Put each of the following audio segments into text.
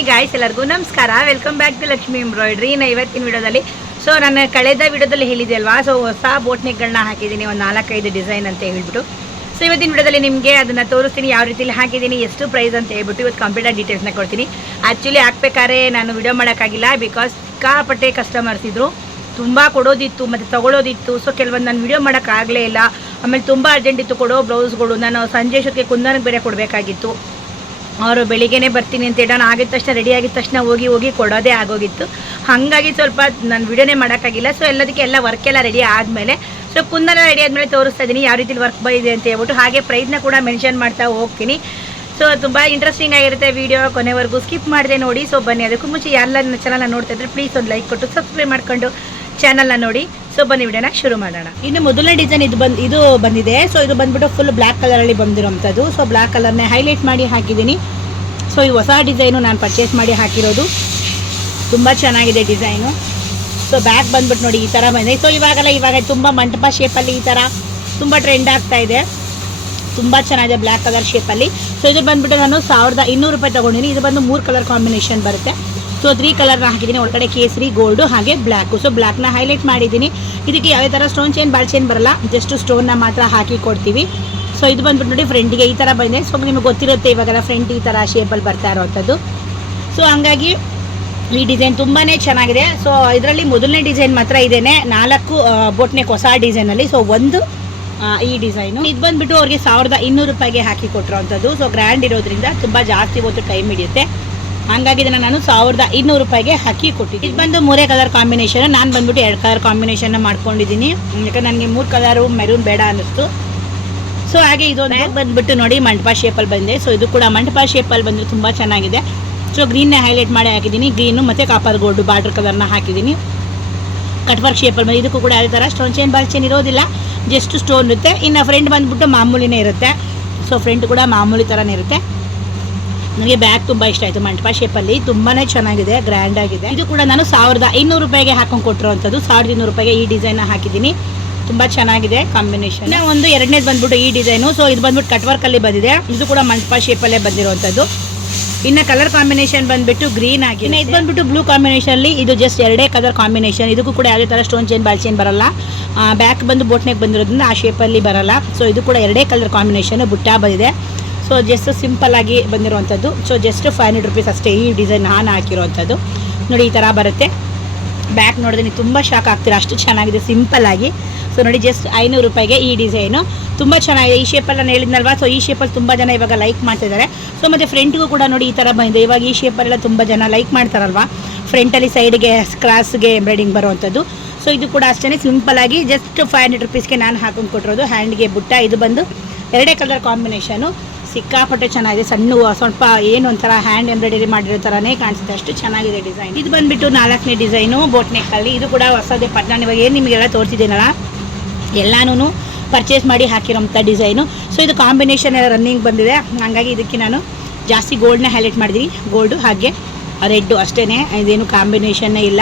Hi guys, ಎಲ್ಲರಿಗೂ ನಮಸ್ಕಾರ. Welcome back to Lakshmi embroidery. ಇವತ್ತಿನ ವಿಡಿಯೋದಲ್ಲಿ ನಾನು ಕಳೆದ ವಿಡಿಯೋದಲ್ಲಿ ಹೇಳಿದೆ ಅಲ್ವಾ, ಹೊಸ ಬೋಟ್ ನೆಕ್ಗಳನ್ನ ಹಾಕಿದ್ದೀನಿ, ಒಂದು 4-5 ಡಿಸೈನ್ ಅಂತ ಹೇಳ್ಬಿಟ್ಟು. ಇವತ್ತಿನ ವಿಡಿಯೋದಲ್ಲಿ ನಿಮಗೆ ಅದನ್ನು ತೋರಿಸ್ತೀನಿ, ಯಾವ ರೀತಿಲಿ ಹಾಕಿದ್ದೀನಿ, ಎಷ್ಟು ಪ್ರೈಸ್ ಅಂತ ಹೇಳ್ಬಿಟ್ಟು ಇವತ್ತು ಕಂಪ್ಲೀಟಾಗಿ ಡೀಟೇಲ್ಸ್ನ ಕೊಡ್ತೀನಿ. ಆ್ಯಕ್ಚುಲಿ ಹಾಕ್ಬೇಕಾದ್ರೆ ನಾನು ವಿಡಿಯೋ ಮಾಡೋಕ್ಕಾಗಿಲ್ಲ, ಬಿಕಾಸ್ ಸಿಕ್ಕಾಪಟ್ಟೆ ಕಸ್ಟಮರ್ಸ್ ಇದ್ದರು, ತುಂಬ ಕೊಡೋದಿತ್ತು ಮತ್ತು ತೊಗೊಳೋದಿತ್ತು. ಕೆಲವೊಂದು ನಾನು ವಿಡಿಯೋ ಮಾಡೋಕ್ಕಾಗಲೇ ಇಲ್ಲ. ಆಮೇಲೆ ತುಂಬ ಅರ್ಜೆಂಟ್ ಇತ್ತು ಕೊಡೋ ಬ್ಲೌಸ್ಗಳು. ನಾನು ಸಂಜೆ ಅಷ್ಟೊತ್ತಿಗೆ ಕುಂದನಿಗೆ ಬೇರೆ ಕೊಡಬೇಕಾಗಿತ್ತು. ಅವರು ಬೆಳಿಗ್ಗೆನೇ ಬರ್ತೀನಿ ಅಂತ ಹೇಳಿ ನಾನು ಆಗಿದ ತಕ್ಷಣ ರೆಡಿ ಆಗಿದ ತಕ್ಷಣ ಹೋಗಿ ಕೊಡೋದೇ ಆಗೋಗಿತ್ತು. ಹಾಗಾಗಿ ಸ್ವಲ್ಪ ನಾನು ವಿಡಿಯೋನೇ ಮಾಡೋಕ್ಕಾಗಿಲ್ಲ. ಎಲ್ಲ ವರ್ಕೆಲ್ಲ ರೆಡಿ ಆದಮೇಲೆ ಕುಂದನ ರೆಡಿ ಆದಮೇಲೆ ತೋರಿಸ್ತಾ ಇದ್ದೀನಿ ಯಾವ ರೀತಿ ವರ್ಕ್ ಬಂದಿದೆ ಅಂತ ಹೇಳ್ಬಿಟ್ಟು. ಹಾಗೆ ಪ್ರೈಸ್ನ ಕೂಡ ಮೆನ್ಷನ್ ಮಾಡ್ತಾ ಹೋಗ್ತೀನಿ. ತುಂಬ ಇಂಟ್ರೆಸ್ಟಿಂಗ್ ಆಗಿರುತ್ತೆ ವಿಡಿಯೋ, ಕೊನೆವರೆಗೂ ಸ್ಕಿಪ್ ಮಾಡಿದೆ ನೋಡಿ. ಬನ್ನಿ, ಅದಕ್ಕೂ ಮುಂಚೆ ಯಾರೆಲ್ಲ ನನ್ನ ಚಾನಲ್ನ ನೋಡ್ತಾ ಇದ್ರೆ ಪ್ಲೀಸ್ ಒಂದು ಲೈಕ್ ಕೊಟ್ಟು ಸಬ್ಸ್ಕ್ರೈಬ್ ಮಾಡ್ಕೊಂಡು ಚಾನಲ್ನ ನೋಡಿ. ಬನ್ನಿ ವಿಡಿಯೋನ ಶುರು ಮಾಡೋಣ. ಇನ್ನು ಮೊದಲನೇ ಡಿಸೈನ್ ಇದು ಬಂದಿದೆ. ಇದು ಬಂದ್ಬಿಟ್ಟು ಫುಲ್ ಬ್ಲ್ಯಾಕ್ ಕಲರಲ್ಲಿ ಬಂದಿರೋಂಥದ್ದು. ಬ್ಲ್ಯಾಕ್ ಕಲರ್ನೇ ಹೈಲೈಟ್ ಮಾಡಿ ಹಾಕಿದ್ದೀನಿ. ಇದು ಹೊಸ ಡಿಸೈನು, ನಾನು ಪರ್ಚೇಸ್ ಮಾಡಿ ಹಾಕಿರೋದು. ತುಂಬ ಚೆನ್ನಾಗಿದೆ ಡಿಸೈನು. ಬ್ಯಾಕ್ ಬಂದ್ಬಿಟ್ಟು ನೋಡಿ ಈ ಥರ ಬಂದಿದೆ. ಇವಾಗ ತುಂಬ ಮಂಟಪ ಶೇಪಲ್ಲಿ ಈ ಥರ ತುಂಬ ಟ್ರೆಂಡ್ ಆಗ್ತಾ ಇದೆ. ತುಂಬ ಚೆನ್ನಾಗಿದೆ ಬ್ಲ್ಯಾಕ್ ಕಲರ್ ಶೇಪಲ್ಲಿ. ಇದು ಬಂದ್ಬಿಟ್ಟು ನಾನು 1200 ರೂಪಾಯಿ ತೊಗೊಂಡಿನಿ. ಇದು ಬಂದು 3 ಕಲರ್ ಕಾಂಬಿನೇಷನ್ ಬರುತ್ತೆ. 3 ಕಲರ್ನ ಹಾಕಿದ್ದೀನಿ. ಒಳಗಡೆ ಕೇಸರಿ, ಗೋಲ್ಡು ಹಾಗೆ ಬ್ಲ್ಯಾಕು. ಬ್ಲ್ಯಾಕ್ನ ಹೈಲೈಟ್ ಮಾಡಿದ್ದೀನಿ. ಇದಕ್ಕೆ ಯಾವುದೇ ಥರ ಸ್ಟೋನ್ ಚೈನ್ ಬಾಲ್ ಚೈನ್ ಬರಲ್ಲ, ಜಸ್ಟ್ ಸ್ಟೋನ್ನ ಮಾತ್ರ ಹಾಕಿ ಕೊಡ್ತೀವಿ. ಇದು ಬಂದ್ಬಿಟ್ಟು ನೋಡಿ ಫ್ರಂಟಿಗೆ ಈ ಥರ ಬಂದಿದೆ. ನಿಮಗೆ ಗೊತ್ತಿರುತ್ತೆ ಇವಾಗೆಲ್ಲ ಫ್ರಂಟ್ ಈ ಥರ ಶೇಪಲ್ಲಿ ಬರ್ತಾ ಇರೋವಂಥದ್ದು. ಹಂಗಾಗಿ ಈ ಡಿಸೈನ್ ತುಂಬಾ ಚೆನ್ನಾಗಿದೆ. ಇದರಲ್ಲಿ ಮೊದಲನೇ ಡಿಸೈನ್ ಮಾತ್ರ ಇದೇನೆ, 4 ಬೋಟ್ನೆಕ್ ಹೊಸ ಡಿಸೈನಲ್ಲಿ. ಒಂದು ಈ ಡಿಸೈನು ಇದು ಬಂದ್ಬಿಟ್ಟು ಅವ್ರಿಗೆ 1200 ರೂಪಾಯಿಗೆ ಹಾಕಿ ಕೊಟ್ಟಿರೋವಂಥದ್ದು. ಗ್ರ್ಯಾಂಡ್ ಇರೋದ್ರಿಂದ ತುಂಬ ಜಾಸ್ತಿ ಹೊತ್ತು ಟೈಮ್ ಹಿಡಿಯುತ್ತೆ. ಹಾಗಾಗಿ ಇದನ್ನು ನಾನು 1200 ರೂಪಾಯಿಗೆ ಹಾಕಿ ಕೊಟ್ಟಿದ್ದೀನಿ. ಇದು ಬಂದು 3 ಕಲರ್ ಕಾಂಬಿನೇಷನ್. ನಾನು ಬಂದ್ಬಿಟ್ಟು 2 ಕಲರ್ ಕಾಂಬಿನೇಷನ್ನ ಮಾಡ್ಕೊಂಡಿದ್ದೀನಿ, ಯಾಕಂದ್ರೆ ನನಗೆ 3 ಕಲರು ಮೆರೂನ್ ಬೇಡ ಅನ್ನಿಸ್ತು. ಹಾಗೆ ಇದೊಂದು ಬಂದ್ಬಿಟ್ಟು ನೋಡಿ ಮಂಟಪ ಶೇಪಲ್ಲಿ ಬಂದಿದೆ. ಇದು ಕೂಡ ಮಂಟಪ ಶೇಪಲ್ಲಿ ಬಂದರೆ ತುಂಬ ಚೆನ್ನಾಗಿದೆ. ಗ್ರೀನ್ನ ಹೈಲೈಟ್ ಮಾಡಿ ಹಾಕಿದ್ದೀನಿ. ಗ್ರೀನು ಮತ್ತು ಕಾಪರ್ ಗೋಲ್ಡು ಬಾರ್ಡರ್ ಕಲರ್ನ ಹಾಕಿದ್ದೀನಿ. ಕಟ್ ವರ್ಕ್ ಶೇಪಲ್ಲಿ ಬಂದು ಇದಕ್ಕೂ ಕೂಡ ಯಾವುದೇ ಥರ ಸ್ಟೋನ್ ಚೈನ್ ಬಾಲ್ ಚೈನ್ ಇರೋದಿಲ್ಲ, ಜಸ್ಟ್ ಸ್ಟೋನ್ ಇರುತ್ತೆ. ಇನ್ನು ಫ್ರಂಟ್ ಬಂದ್ಬಿಟ್ಟು ಮಾಮೂಲಿನೇ ಇರುತ್ತೆ. ಫ್ರಂಟ್ ಕೂಡ ಮಾಮೂಲಿ ಥರನೇ ಇರುತ್ತೆ. ನನಗೆ ಬ್ಯಾಗ್ ತುಂಬ ಇಷ್ಟ ಆಯಿತು, ಮಂಟಪ ಶೇಪಲ್ಲಿ ತುಂಬಾ ಚೆನ್ನಾಗಿದೆ, ಗ್ರ್ಯಾಂಡ್ ಆಗಿದೆ. ಇದು ಕೂಡ ನಾನು 1200 ರೂಪಾಯಿಗೆ ಹಾಕೊಂಡು ಕೊಟ್ಟಿರೋವಂಥದ್ದು. 1200 ರೂಪಾಯಿಗೆ ಈ ಡಿಸೈನ್ನ ಹಾಕಿದ್ದೀನಿ. ತುಂಬ ಚೆನ್ನಾಗಿದೆ ಕಾಂಬಿನೇಷನ್. ಒಂದು ಎರಡನೇದು ಬಂದ್ಬಿಟ್ಟು ಈ ಡಿಸೈನು. ಇದು ಬಂದ್ಬಿಟ್ಟು ಕಟ್ ವರ್ಕಲ್ಲಿ ಬಂದಿದೆ. ಇದು ಕೂಡ ಮಂಟಪ ಶೇಪಲ್ಲೇ ಬಂದಿರುವಂಥದ್ದು. ಇನ್ನು ಕಲರ್ ಕಾಂಬಿನೇಷನ್ ಬಂದ್ಬಿಟ್ಟು ಗ್ರೀನ್ ಆಗಿದೆ. ಇದು ಬಂದ್ಬಿಟ್ಟು ಬ್ಲೂ ಕಾಂಬಿನೇಷನಲ್ಲಿ. ಇದು ಜಸ್ಟ್ 2 ಕಲರ್ ಕಾಂಬಿನೇಷನ್. ಇದಕ್ಕೂ ಕೂಡ ಯಾವುದೇ ಥರ ಸ್ಟೋನ್ ಚೈನ್ ಬಾಲ್ ಚೈನ್ ಬರಲ್ಲ. ಬ್ಯಾಕ್ ಬಂದು ಬೋಟ್ನೆಕ್ ಬಂದಿರೋದ್ರಿಂದ ಆ ಶೇಪಲ್ಲಿ ಬರಲ್ಲ. ಇದು ಕೂಡ 2 ಕಲರ್ ಕಾಂಬಿನೇಷನ್. ಬುಟ್ಟ ಬಂದಿದೆ. ಜಸ್ಟ್ ಸಿಂಪಲ್ ಆಗಿ ಬಂದಿರುವಂಥದ್ದು. ಜಸ್ಟ್ 500 ರೂಪೀಸ್ ಅಷ್ಟೇ ಈ ಡಿಸೈನ್ ನಾನು ಹಾಕಿರೋವಂಥದ್ದು. ನೋಡಿ ಈ ಥರ ಬರುತ್ತೆ. ಬ್ಯಾಕ್ ನೋಡಿದ್ರೆ ನೀವು ತುಂಬ ಶಾಕ್ ಆಗ್ತೀರಾ, ಅಷ್ಟು ಚೆನ್ನಾಗಿದೆ ಸಿಂಪಲ್ ಆಗಿ. ನೋಡಿ ಜಸ್ಟ್ 500 ರೂಪಾಯಿಗೆ ಈ ಡಿಸೈನು ತುಂಬ ಚೆನ್ನಾಗಿದೆ. ಈ ಶೇಪಲ್ಲಿ ನಾನು ಹೇಳಿದ್ನಲ್ವಾ, ಈ ಶೇಪಲ್ಲಿ ತುಂಬ ಜನ ಇವಾಗ ಲೈಕ್ ಮಾಡ್ತಿದ್ದಾರೆ. ಮತ್ತು ಫ್ರಂಟ್ಗೂ ಕೂಡ ನೋಡಿ ಈ ಥರ ಬಂದಿದೆ. ಇವಾಗ ಈ ಶೇಪಲ್ಲೆಲ್ಲ ತುಂಬ ಜನ ಲೈಕ್ ಮಾಡ್ತಾರಲ್ವಾ, ಫ್ರಂಟಲ್ಲಿ ಸೈಡ್ಗೆ ಕ್ರಾಸ್ಗೆ ಎಂಬ್ರಾಯ್ಡಿಂಗ್ ಬರುವಂಥದ್ದು. ಇದು ಕೂಡ ಅಷ್ಟೇ ಸಿಂಪಲ್ಲಾಗಿ ಜಸ್ಟ್ 500 ರೂಪೀಸ್ಗೆ ನಾನು ಹಾಕೊಂಡು ಕೊಟ್ಟಿರೋದು. ಹ್ಯಾಂಡ್ಗೆ ಬುಟ್ಟ. ಇದು ಬಂದು 2 ಕಲರ್ ಕಾಂಬಿನೇಷನು. ಸಿಕ್ಕಾಪಟ್ಟೆ ಚೆನ್ನಾಗಿದೆ. ಸಣ್ಣ ಸ್ವಲ್ಪ ಏನು ಒಂಥರ ಹ್ಯಾಂಡ್ ಎಂಬ್ರಾಯ್ಡರಿ ಮಾಡಿರೋ ಥರನೇ ಕಾಣಿಸುತ್ತೆ, ಅಷ್ಟು ಚೆನ್ನಾಗಿದೆ ಡಿಸೈನ್. ಇದು ಬಂದುಬಿಟ್ಟು 4ನೇ ಡಿಸೈನು ಬೋಟ್ನೆಕ್ಕಲ್ಲಿ. ಇದು ಕೂಡ ಹೊಸದೇ ನಾನು ಇವಾಗ ಏನು ನಿಮಗೆಲ್ಲ ತೋರಿಸಿದ್ದೀನಲ್ಲ, ಎಲ್ಲನೂ ಪರ್ಚೇಸ್ ಮಾಡಿ ಹಾಕಿರೋಂಥ ಡಿಸೈನು. ಇದು ಕಾಂಬಿನೇಷನ್ ಎಲ್ಲ ರನ್ನಿಂಗ್ ಬಂದಿದೆ. ಹಾಗಾಗಿ ಇದಕ್ಕೆ ನಾನು ಜಾಸ್ತಿ ಗೋಲ್ಡ್ನ ಹೈಲೈಟ್ ಮಾಡಿದ್ದೀನಿ. ಗೋಲ್ಡು ಹಾಗೆ ರೆಡ್ಡು ಅಷ್ಟೇ, ಇದೇನು ಕಾಂಬಿನೇಷನ್ನೇ ಇಲ್ಲ.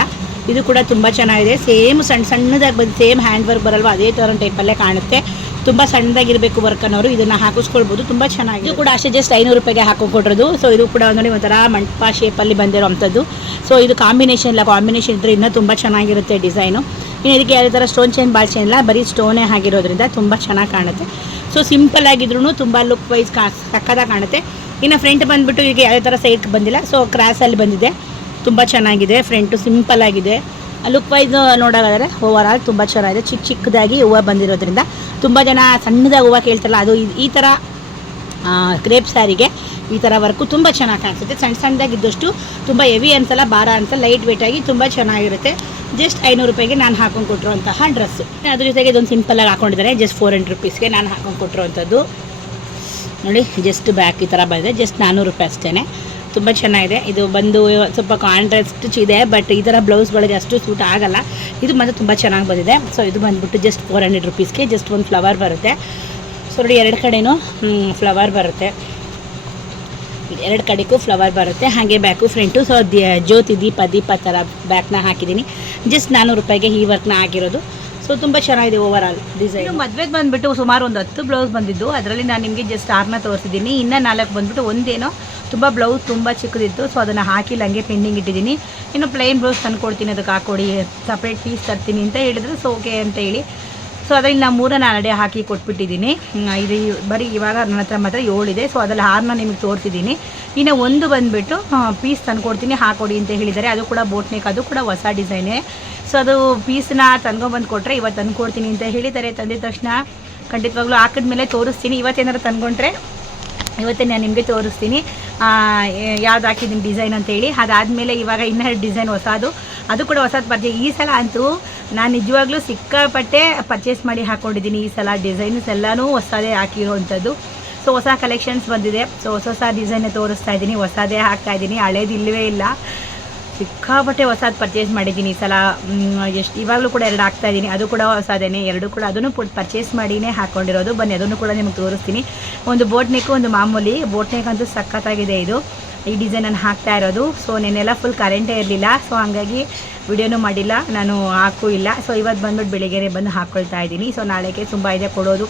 ಇದು ಕೂಡ ತುಂಬ ಚೆನ್ನಾಗಿದೆ. ಸೇಮ್ ಸಣ್ಣದಾಗಿ ಬಂದು ಸೇಮ್ ಹ್ಯಾಂಡ್ ವರ್ಕ್ ಬರಲ್ವ, ಅದೇ ಥರ ಟೈಪಲ್ಲೇ ಕಾಣುತ್ತೆ. ತುಂಬ ಸಣ್ಣದಾಗಿರಬೇಕು ವರ್ಕ್ ಅನ್ನೋರು ಇದನ್ನು ಹಾಕಿಸ್ಕೊಳ್ಬೋದು, ತುಂಬ ಚೆನ್ನಾಗಿದೆ. ಇದು ಕೂಡ ಅಷ್ಟೇ ಜಸ್ಟ್ 500 ರೂಪಾಯಿಗೆ ಹಾಕೊಂಡ್ಕೊಟ್ರದು. ಇದು ಕೂಡ ನೋಡಿ ಒಂಥರ ಮಂಟಪ ಶೇಪಲ್ಲಿ ಬಂದಿರೋವಂಥದ್ದು. ಇದು ಕಾಂಬಿನೇಷನ್ ಇಲ್ಲ, ಕಾಂಬಿನೇಷನ್ ಇದ್ದರೆ ಇನ್ನೂ ತುಂಬ ಚೆನ್ನಾಗಿರುತ್ತೆ ಡಿಸೈನು. ಇನ್ನು ಇದಕ್ಕೆ ಯಾವುದೇ ಥರ ಸ್ಟೋನ್ ಚೈನ್ ಬಾಲ್ ಚೈನ್ ಇಲ್ಲ, ಬರೀ ಸ್ಟೋನೇ ಆಗಿರೋದ್ರಿಂದ ತುಂಬ ಚೆನ್ನಾಗಿ ಕಾಣುತ್ತೆ. ಸಿಂಪಲ್ ಆಗಿದ್ರೂ ತುಂಬ ಲುಕ್ ವೈಸ್ ಸಕ್ಕದಾಗಿ ಕಾಣುತ್ತೆ. ಇನ್ನು ಫ್ರಂಟ್ ಬಂದುಬಿಟ್ಟು ಈಗ ಯಾವುದೇ ಥರ ಸೈಡ್ ಬಂದಿಲ್ಲ, ಕ್ರಾಸಲ್ಲಿ ಬಂದಿದೆ. ತುಂಬ ಚೆನ್ನಾಗಿದೆ. ಫ್ರಂಟು ಸಿಂಪಲ್ ಆಗಿದೆ. ಲುಕ್ ವೈಸ್ ನೋಡೋದಾದರೆ ಓವರಾಲ್ ತುಂಬ ಚೆನ್ನಾಗಿದೆ. ಚಿಕ್ಕದಾಗಿ ಹೂವು ಬಂದಿರೋದ್ರಿಂದ ತುಂಬ ಜನ ಸಣ್ಣದಾಗಿ ಹೂವು ಕೇಳ್ತಾರಲ್ಲ, ಅದು ಈ ಥರ ಕ್ರೇಪ್ ಸ್ಯಾರಿಗೆ ಈ ಥರ ವರ್ಕು ತುಂಬ ಚೆನ್ನಾಗಿ ಕಾಣಿಸುತ್ತೆ. ಸಣ್ಣದಾಗಿದ್ದಷ್ಟು ತುಂಬ ಹೆವಿ ಅನ್ಸಲ್ಲ, ಭಾರ ಅನ್ಸಲ್ಲ, ಲೈಟ್ ವೇಟಾಗಿ ತುಂಬ ಚೆನ್ನಾಗಿರುತ್ತೆ. ಜಸ್ಟ್ 500 ರೂಪಾಯಿಗೆ ನಾನು ಹಾಕೊಂಡು ಕೊಟ್ಟಿರುವಂತಹ ಡ್ರೆಸ್ಸು. ಅದ್ರ ಜೊತೆಗೆ ಇದೊಂದು ಸಿಂಪಲಾಗಿ ಹಾಕೊಂಡಿದ್ದಾರೆ. ಜಸ್ಟ್ 400 ರೂಪೀಸ್ಗೆ ನಾನು ಹಾಕೊಂಡು ಕೊಟ್ಟಿರುವಂಥದ್ದು. ನೋಡಿ ಜಸ್ಟ್ ಬ್ಯಾಕ್ ಈ ಥರ ಬಂದಿದೆ. ಜಸ್ಟ್ 400 ರೂಪಾಯಿ ಅಷ್ಟೇ. ತುಂಬ ಚೆನ್ನಾಗಿದೆ. ಇದು ಬಂದು ಸ್ವಲ್ಪ ಕಾಂಟ್ರಾಸ್ಟ್ ಇದೆ, ಬಟ್ ಈ ಥರ ಬ್ಲೌಸ್ಗಳಿಗೆ ಅಷ್ಟು ಸೂಟ್ ಆಗಲ್ಲ. ಇದು ಮಾತ್ರ ತುಂಬ ಚೆನ್ನಾಗಿ ಬಂದಿದೆ. ಇದು ಬಂದುಬಿಟ್ಟು ಜಸ್ಟ್ 400 ರೂಪೀಸ್ಗೆ ಜಸ್ಟ್ ಒಂದು ಫ್ಲವರ್ ಬರುತ್ತೆ. ನೋಡಿ 2 ಕಡೆಯೂ ಫ್ಲವರ್ ಬರುತ್ತೆ. 2 ಕಡೆಗೂ ಫ್ಲವರ್ ಬರುತ್ತೆ. ಹಾಗೆ ಬ್ಯಾಕು ಫ್ರಂಟು ಜ್ಯೋತಿ ದೀಪ ಥರ ಬ್ಯಾಕ್ನ ಹಾಕಿದ್ದೀನಿ. ಜಸ್ಟ್ 400 ರೂಪಾಯಿಗೆ ಈ ವರ್ಕ್ನ ಹಾಕಿರೋದು. ಸೊ ತುಂಬ ಚೆನ್ನಾಗಿದೆ ಓವರ್ ಆಲ್ ಡಿಸೈನ್. ಮದುವೆಗೆ ಬಂದುಬಿಟ್ಟು ಸುಮಾರು ಒಂದು 10 ಬ್ಲೌಸ್ ಬಂದಿದ್ದು, ಅದರಲ್ಲಿ ನಾನು ನಿಮಗೆ ಜಸ್ಟ್ 6ನ ತೋರಿಸಿದ್ದೀನಿ. ಇನ್ನು 4 ಬಂದುಬಿಟ್ಟು ಒಂದೇನೋ ತುಂಬ ಬ್ಲೌಸ್ ತುಂಬ ಚಿಕ್ಕದಿತ್ತು, ಸೊ ಅದನ್ನು ಹಾಕಿಲ್ಲ, ಹಂಗೆ ಪೆಂಡಿಂಗ್ ಇಟ್ಟಿದ್ದೀನಿ. ಇನ್ನು ಪ್ಲೈನ್ ಬ್ಲೌಸ್ ತಂದು ಕೊಡ್ತೀನಿ, ಅದಕ್ಕೆ ಹಾಕ್ಕೊಡಿ, ಸಪ್ರೇಟ್ ಪೀಸ್ ತರ್ತೀನಿ ಅಂತ ಹೇಳಿದ್ರು. ಸೊ ಓಕೆ ಅಂತ ಹೇಳಿ ಸೊ ಅದರಲ್ಲಿ ನಾನು 3 ಆಲ್ರೆಡಿ ಹಾಕಿ ಕೊಟ್ಬಿಟ್ಟಿದ್ದೀನಿ. ಇದು ಬರೀ ಇವಾಗ ನನ್ನ ಹತ್ರ ಮಾತ್ರ 7 ಇದೆ. ಸೊ ಅದರಲ್ಲಿ 6ನ ನಿಮಗೆ ತೋರಿಸಿದ್ದೀನಿ. ಇನ್ನು ಒಂದು ಬಂದುಬಿಟ್ಟು ಪೀಸ್ ತಂದು ಕೊಡ್ತೀನಿ ಹಾಕೊಡಿ ಅಂತ ಹೇಳಿದ್ದಾರೆ. ಅದು ಕೂಡ ಬೋಟ್ ನೆಕ್, ಅದು ಕೂಡ ಹೊಸ ಡಿಸೈನೇ. ಸೊ ಅದು ಪೀಸನ್ನ ತಂದ್ಕೊಂಡ್ಬಂದು ಕೊಟ್ಟರೆ ಇವತ್ತು ತಂದು ಕೊಡ್ತೀನಿ ಅಂತ ಹೇಳಿದ್ದಾರೆ. ತಂದಿದ ತಕ್ಷಣ ಖಂಡಿತವಾಗ್ಲೂ ಹಾಕಿದ್ಮೇಲೆ ತೋರಿಸ್ತೀನಿ. ಇವತ್ತೇನಾದ್ರು ತಂದ್ಕೊಂಡ್ರೆ ಇವತ್ತೇ ನಾನು ನಿಮಗೆ ತೋರಿಸ್ತೀನಿ ಯಾವ್ದು ಹಾಕಿದ್ದೀನಿ ಡಿಸೈನ್ ಅಂತೇಳಿ. ಅದಾದಮೇಲೆ ಇವಾಗ ಇನ್ನೆರಡು ಡಿಸೈನ್ ಹೊಸದು, ಅದು ಕೂಡ ಹೊಸದು ಪರ್ಚೇಸ್. ಈ ಸಲ ಅಂತೂ ನಾನು ನಿಜವಾಗ್ಲೂ ಸಿಕ್ಕಾಪಟ್ಟೆ ಪರ್ಚೇಸ್ ಮಾಡಿ ಹಾಕ್ಕೊಂಡಿದ್ದೀನಿ. ಈ ಸಲ ಡಿಸೈನ್ಸ್ ಎಲ್ಲನೂ ಹೊಸದೇ ಹಾಕಿರೋವಂಥದ್ದು. ಸೊ ಹೊಸ ಕಲೆಕ್ಷನ್ಸ್ ಬಂದಿದೆ. ಸೊ ಹೊಸ ಡಿಸೈನೇ ತೋರಿಸ್ತಾ ಇದ್ದೀನಿ, ಹೊಸದೇ ಹಾಕ್ತಾಯಿದ್ದೀನಿ, ಹಳೇದು ಇಲ್ಲವೇ ಇಲ್ಲ. ಸಿಕ್ಕಾಪಟ್ಟೆ ಹೊಸದು ಪರ್ಚೇಸ್ ಮಾಡಿದ್ದೀನಿ ಈ ಸಲ. ಎಷ್ಟು ಇವಾಗಲೂ ಕೂಡ 2 ಹಾಕ್ತಾಯಿದ್ದೀನಿ, ಅದು ಕೂಡ ಹೊಸದೇನೆ. 2 ಕೂಡ ಅದನ್ನು ಪರ್ಚೇಸ್ ಮಾಡಿನೇ ಹಾಕ್ಕೊಂಡಿರೋದು. ಬನ್ನಿ ಅದನ್ನು ಕೂಡ ನಿಮಗೆ ತೋರಿಸ್ತೀನಿ. ಒಂದು ಬೋಟ್ ನೆಕ್ಕು, ಒಂದು ಮಾಮೂಲಿ. ಬೋಟ್ ನೆಕ್ ಅಂತೂ ಸಖತ್ತಾಗಿದೆ ಇದು, ಈ ಡಿಸೈನನ್ನು ಹಾಕ್ತಾ ಇರೋದು. ಸೊ ನೆನ್ನೆಲ್ಲ ಫುಲ್ ಕರೆಂಟೇ ಇರಲಿಲ್ಲ, ಸೊ ಹಾಗಾಗಿ ವಿಡಿಯೋನೂ ಮಾಡಿಲ್ಲ, ನಾನು ಹಾಕೂ ಇಲ್ಲ. ಸೊ ಇವತ್ತು ಬಂದ್ಬಿಟ್ಟು ಬೆಳಿಗ್ಗೆ ಬಂದು ಹಾಕ್ಕೊಳ್ತಾ ಇದ್ದೀನಿ. ಸೊ ನಾಳೆಗೆ ತುಂಬ ಇದೆ ಕೊಡೋದು,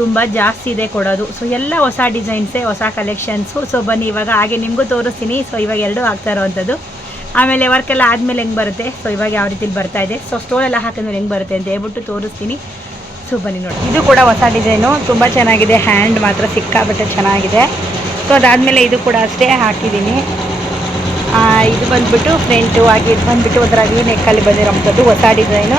ತುಂಬ ಜಾಸ್ತಿ ಇದೆ ಕೊಡೋದು. ಸೊ ಎಲ್ಲ ಹೊಸ ಡಿಸೈನ್ಸೇ, ಹೊಸ ಕಲೆಕ್ಷನ್ಸು. ಸೊ ಬನ್ನಿ ಇವಾಗ ಹಾಗೆ ನಿಮಗೂ ತೋರಿಸ್ತೀನಿ. ಸೊ ಇವಾಗ 2 ಆಗ್ತಾ ಇರೋವಂಥದ್ದು. ಆಮೇಲೆ ವರ್ಕೆಲ್ಲ ಆದಮೇಲೆ ಹೆಂಗೆ ಬರುತ್ತೆ, ಸೊ ಇವಾಗ ಯಾವ ರೀತಿಲಿ ಬರ್ತಾ ಇದೆ, ಸೊ ಸ್ಟೋರೆಲ್ಲ ಹಾಕಿದ್ಮೇಲೆ ಹೆಂಗೆ ಬರುತ್ತೆ ಅಂತ ಹೇಳ್ಬಿಟ್ಟು ತೋರಿಸ್ತೀನಿ. ಸೊ ಬನ್ನಿ ನೋಡಿ, ಇದು ಕೂಡ ಹೊಸ ಡಿಸೈನು, ತುಂಬ ಚೆನ್ನಾಗಿದೆ. ಹ್ಯಾಂಡ್ ಮಾತ್ರ ಸಿಕ್ಕಾಬಟ್ಟೆ ಚೆನ್ನಾಗಿದೆ. ಸೊ ಅದಾದಮೇಲೆ ಇದು ಕೂಡ ಅಷ್ಟೇ ಹಾಕಿದ್ದೀನಿ. ಇದು ಬಂದುಬಿಟ್ಟು ಫ್ರಂಟು ಆಗಿ, ಇದು ಬಂದುಬಿಟ್ಟು ಒಂಥರ ವಿ ನೆಕ್ಕಲ್ಲಿ ಬಂದಿರೋಂಥದ್ದು ಹೊಸ ಡಿಸೈನು.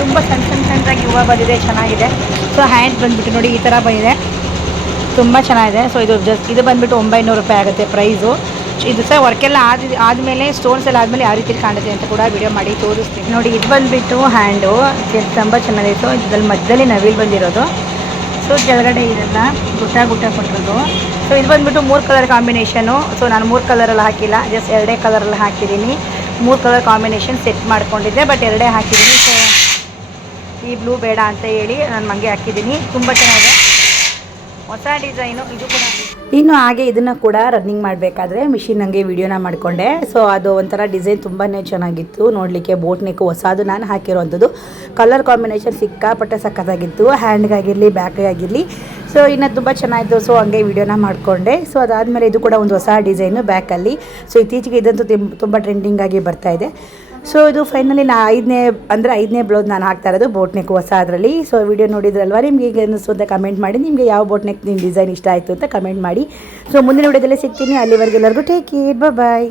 ತುಂಬ ಸಣ್ಣದಾಗಿ ಹೂವು ಬಂದಿದೆ, ಚೆನ್ನಾಗಿದೆ. ಸೊ ಹ್ಯಾಂಡ್ ಬಂದುಬಿಟ್ಟು ನೋಡಿ ಈ ಥರ ಬಂದಿದೆ, ತುಂಬ ಚೆನ್ನಾಗಿದೆ. ಸೊ ಇದು ಬಂದುಬಿಟ್ಟು 900 ರೂಪಾಯಿ ಆಗುತ್ತೆ ಪ್ರೈಸು. ಇದು ಸಹ ವರ್ಕೆಲ್ಲ ಆದಮೇಲೆ ಸ್ಟೋನ್ಸ್ ಎಲ್ಲ ಆದಮೇಲೆ ಯಾವ ರೀತಿ ಕಾಣುತ್ತೆ ಅಂತ ಕೂಡ ವಿಡಿಯೋ ಮಾಡಿ ತೋರಿಸ್ತೀನಿ. ನೋಡಿ ಇದು ಬಂದುಬಿಟ್ಟು ಹ್ಯಾಂಡು ತುಂಬ ಚೆನ್ನಾಗಿದೆ. ಸೊ ಇದ್ರಲ್ಲಿ ಮಧ್ಯದಲ್ಲಿ ನವಿಲು ಬಂದಿರೋದು. ಸೊ ಕೆಳಗಡೆ ಇದೆಲ್ಲ ಗುಟ್ಟ ಕೊಟ್ಟಿರೋದು. ಸೊ ಇದು ಬಂದುಬಿಟ್ಟು 3 ಕಲರ್ ಕಾಂಬಿನೇಷನು. ಸೊ ನಾನು 3 ಕಲರಲ್ಲಿ ಹಾಕಿಲ್ಲ, ಜಸ್ಟ್ 2 ಕಲರಲ್ಲಿ ಹಾಕಿದ್ದೀನಿ. 3 ಕಲರ್ ಕಾಂಬಿನೇಷನ್ ಸೆಟ್ ಮಾಡ್ಕೊಂಡಿದ್ದೆ, ಬಟ್ 2 ಹಾಕಿದ್ದೀನಿ. ಸೊ ಈ ಬ್ಲೂ ಬೇಡ ಅಂತ ಹೇಳಿ ನಾನು ಮಂಗೆ ಹಾಕಿದ್ದೀನಿ. ತುಂಬ ಚೆನ್ನಾಗಿದೆ, ಹೊಸ ಡಿಸೈನು ಇದು ಕೂಡ. ಇನ್ನು ಹಾಗೆ ಇದನ್ನು ಕೂಡ ರನ್ನಿಂಗ್ ಮಾಡಬೇಕಾದ್ರೆ ಮಿಷಿನ್ ಹಂಗೆ ವಿಡಿಯೋನ ಮಾಡಿಕೊಂಡೆ. ಸೊ ಅದು ಒಂಥರ ಡಿಸೈನ್ ತುಂಬಾ ಚೆನ್ನಾಗಿತ್ತು ನೋಡಲಿಕ್ಕೆ. ಬೋಟ್ ನೆಕ್ ಹೊಸದು ನಾನು ಹಾಕಿರೋವಂಥದ್ದು. ಕಲರ್ ಕಾಂಬಿನೇಷನ್ ಸಿಕ್ಕಾಪಟ್ಟೆ ಸಕ್ಕತ್ತಾಗಿತ್ತು, ಹ್ಯಾಂಡ್ಗಾಗಿರಲಿ ಬ್ಯಾಕ್ಗಾಗಿರಲಿ. ಸೊ ಇನ್ನು ತುಂಬ ಚೆನ್ನಾಗಿತ್ತು. ಸೊ ಹಂಗೆ ವಿಡಿಯೋನ ಮಾಡಿಕೊಂಡೆ. ಸೊ ಅದಾದಮೇಲೆ ಇದು ಕೂಡ ಒಂದು ಹೊಸ ಡಿಸೈನು ಬ್ಯಾಕಲ್ಲಿ. ಸೊ ಇತ್ತೀಚೆಗೆ ಇದಂತೂ ತುಂಬ ಟ್ರೆಂಡಿಂಗ್ ಆಗಿ ಬರ್ತಾಯಿದೆ. ಸೊ ಇದು ಫೈನಲಿ ನಾ 5ನೇ ಬ್ಲೌಸ್ ನಾನು ಹಾಕ್ತಾ ಇರೋದು ಬೋಟ್ ನೆಕ್ ಹೊಸ ಅದರಲ್ಲಿ. ಸೊ ವಿಡಿಯೋ ನೋಡಿದ್ರಲ್ವ, ನಿಮ್ಗೆ ಹೇಗೆ ಅನ್ನಿಸ್ತು ಅಂತ ಕಮೆಂಟ್ ಮಾಡಿ. ನಿಮಗೆ ಯಾವ ಬೋಟ್ ನೆಕ್ ಡಿಸೈನ್ ಇಷ್ಟ ಆಯಿತು ಅಂತ ಕಮೆಂಟ್ ಮಾಡಿ. ಸೊ ಮುಂದಿನ ವಿಡಿಯೋದಲ್ಲೇ ಸಿಗ್ತೀನಿ. ಅಲ್ಲಿವರೆಗೆ ಎಲ್ಲರಿಗೂ ಟೇಕ್ ಕೇರ್, ಬಾಯ್.